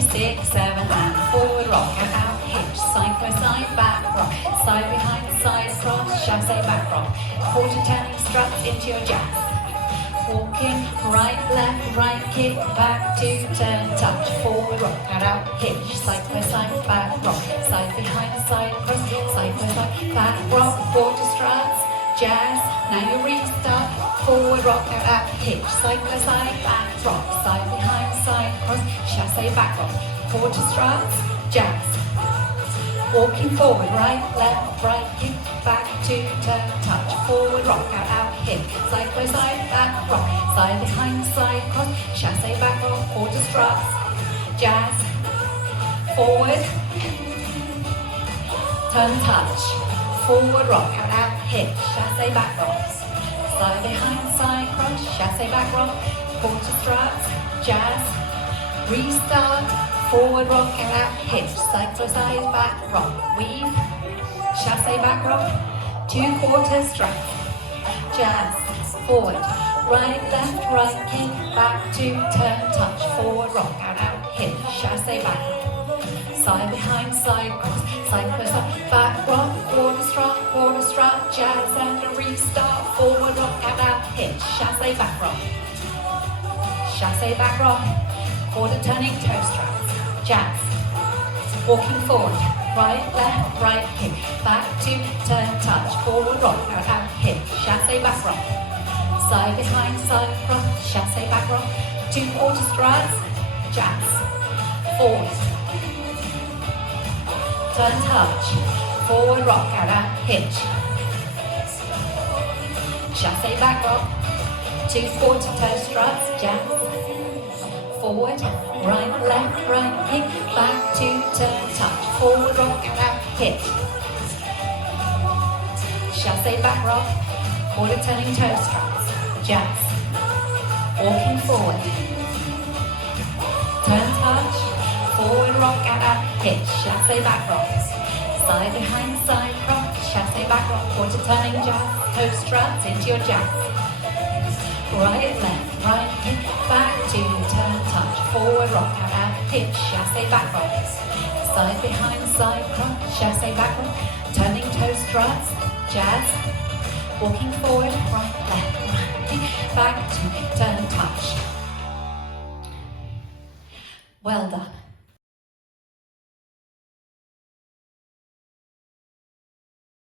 5, 6, 7, and forward rock, out, hitch, side by side, back rock, side behind, side cross, chasse back rock, quarter turning struts into your jazz. Walking, right, left, right, kick, back, two, turn, touch, forward rock, out, hitch, side by side, back rock, side behind, side cross, side by side, back rock, quarter struts, jazz. Now you restart, forward rock, out, hitch, side by side, back rock, side behind, side cross, chasse back rock, quarter struts, jazz. Walking forward, right, left, right, kick, back, two, turn, touch, forward rock, out, hit, side by side, back rock, side behind, side cross, chasse back rock, quarter struts, jazz, forward, turn, touch, forward rock, out, hit, chasse back rock, side behind, side cross, chasse back rock, quarter struts, jazz, restart, forward rock, out, hitch, side by side, back rock, weave, chasse back rock, two quarter struts, jazz, forward, right, left, right, kick, back, two, turn, touch, forward rock, out, hitch, chasse back rock, side behind, side cross, side by side, back rock, quarter strut, jazz, and a restart, forward rock, out, hitch, chasse back rock, quarter turning toe struts, jazz, walking forward, right, left, right, kick, back, two, turn, touch, forward rock, out, hit, chasse back rock, side behind, side cross, chasse back rock, two quarter struts, jazz, forward, turn, touch, forward rock, out, hitch, chasse back rock, two quarter toe struts, jazz, forward, right, left, right, kick, back, two, turn, touch, forward rock, out, hit, chasse back rock, quarter turning toe struts, jazz, walking forward, turn, touch, forward rock, out, hit, chasse back rock, side behind, side cross, chasse back rock, quarter turning jazz, toe struts into your jazz, right, left, right, kick, back, two, turn, touch, forward rock, out, hitch, chasse back rock, side behind, side cross, chasse back rock, turning toe struts, jazz, walking forward, right, left, right, kick, back, two, turn, touch. Well done.